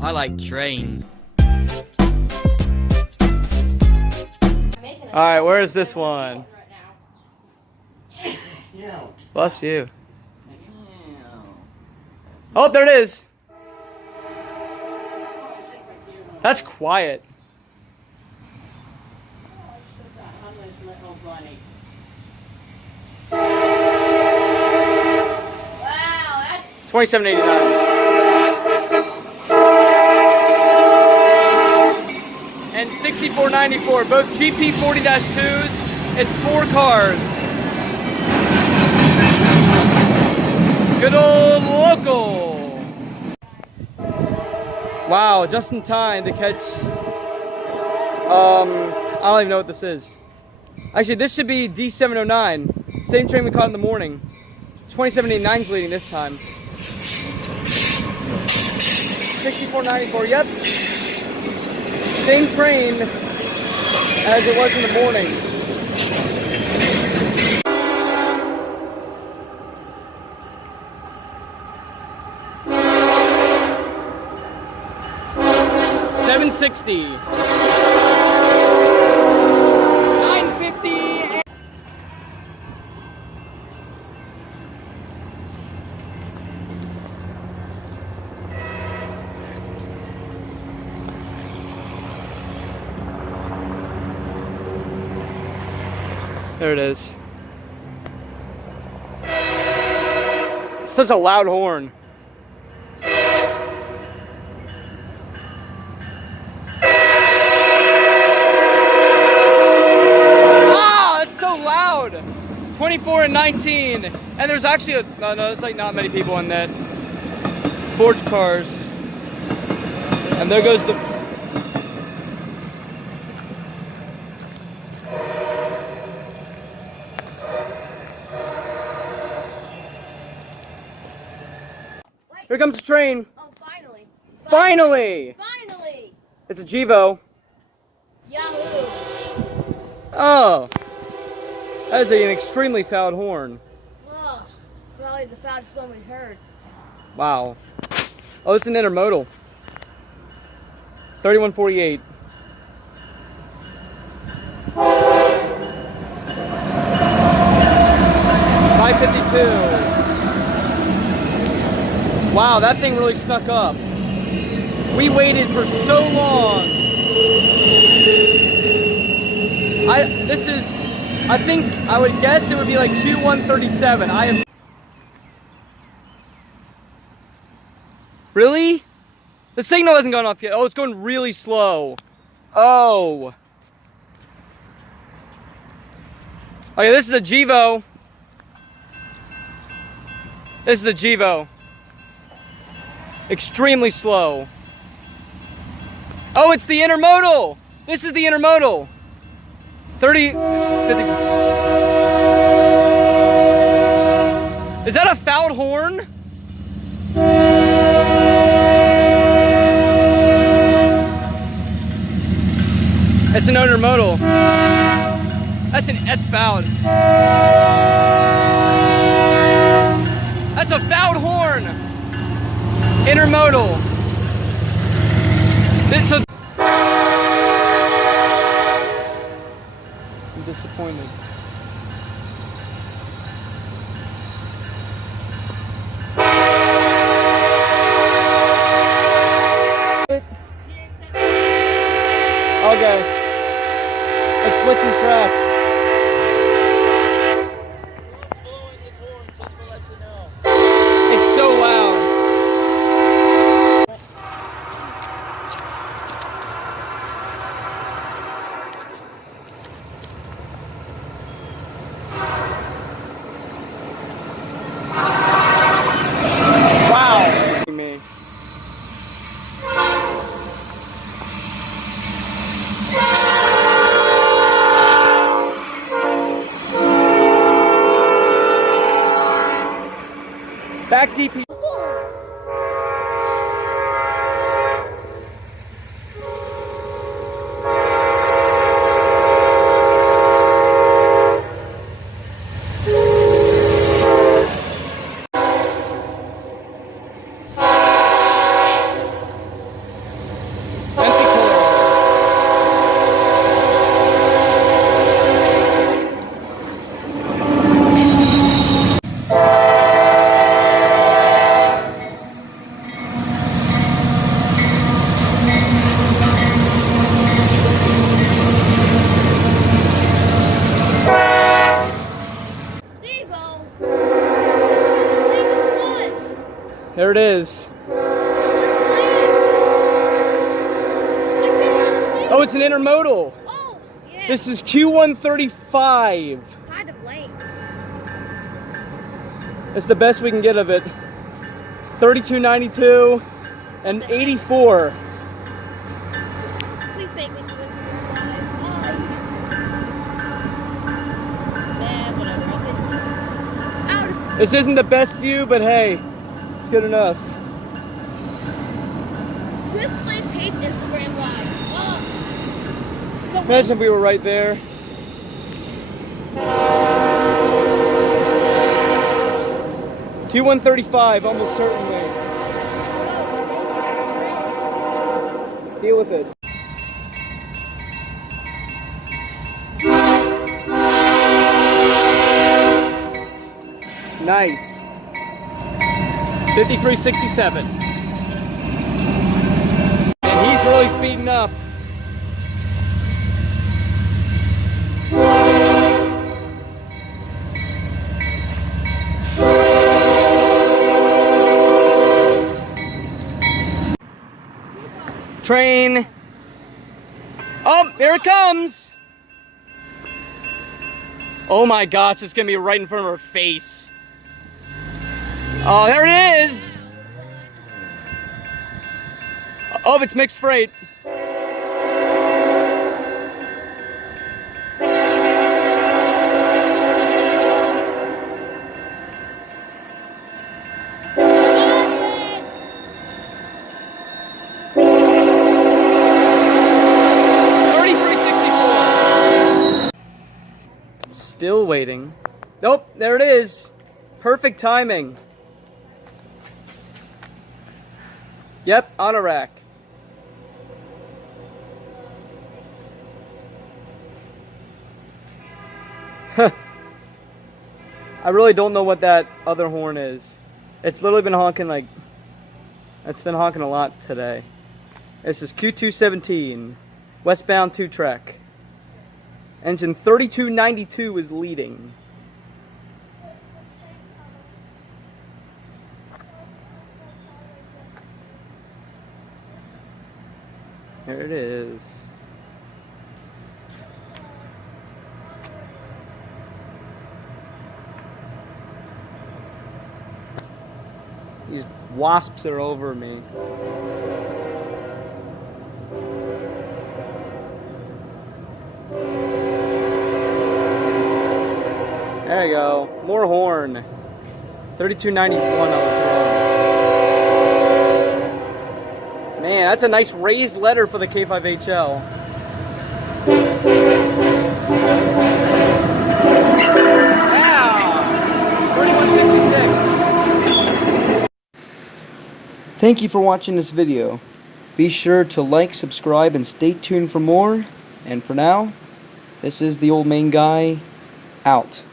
I like trains. Alright, where is this one? Bless you. Oh, there it is. That's quiet. Wow, that's $27.89. And $64.94. Both GP 40-2s. It's 4 cars. Good old local. Wow, just in time to catch. I don't even know what this is. Actually, this should be D709. Same train we caught in the morning. 27.89's leading this time. 64.94, yep. Same train as it was in the morning. $760. $950. There it is. Such a loud horn. Ah, that's so loud. 24 and 19, and there's actually no, there's like not many people in that. Ford cars, and there goes the. Here comes the train. oh, finally. Finally! Finally! It's a Jevo. Yahoo! Oh. That is an extremely foul horn. Ugh, probably the fastest one we've heard. Wow. Oh, it's an intermodal. 3148. $552. Wow, that thing really snuck up. We waited for so long. I think I would guess it would be like Q137. Really? The signal hasn't gone off yet. Oh, it's going really slow. Oh. Okay, this is a Jevo. This is a Jevo. Extremely slow. Oh, it's the intermodal. This is the intermodal. 30, 50. Is that a fouled horn? It's an intermodal. That's fouled. That's a fouled horn. Intermodal. I'm disappointed. Okay. It's switching tracks. It's so loud. Me. Back DP. There it is. Oh, it's an intermodal. Oh, yeah. This is Q135. Kind of late. It's the best we can get of it. 3292 and 84. Please make me do it. Man, whatever. This isn't the best view, but hey, it's good enough. This place hates Instagram Live. Oh. Imagine if we were right there. Q135, almost certainly. Deal with it. Nice. 5367. And he's really speeding up. Train. Oh, here it comes. Oh my gosh, it's gonna be right in front of her face. Oh, there it is. Oh, it's mixed freight. Still waiting. Nope, there it is. Perfect timing. Yep, on a rack. I really don't know what that other horn is. It's literally been honking like... It's been honking a lot today. This is Q217, westbound 2-track. Engine 3292 is leading. There it is. These wasps are over me. There you go. More horn. 3291 on the throne. Man, that's a nice raised letter for the K5HL. Wow! 3156. Thank you for watching this video. Be sure to like, subscribe, and stay tuned for more. And for now, this is the old main guy out.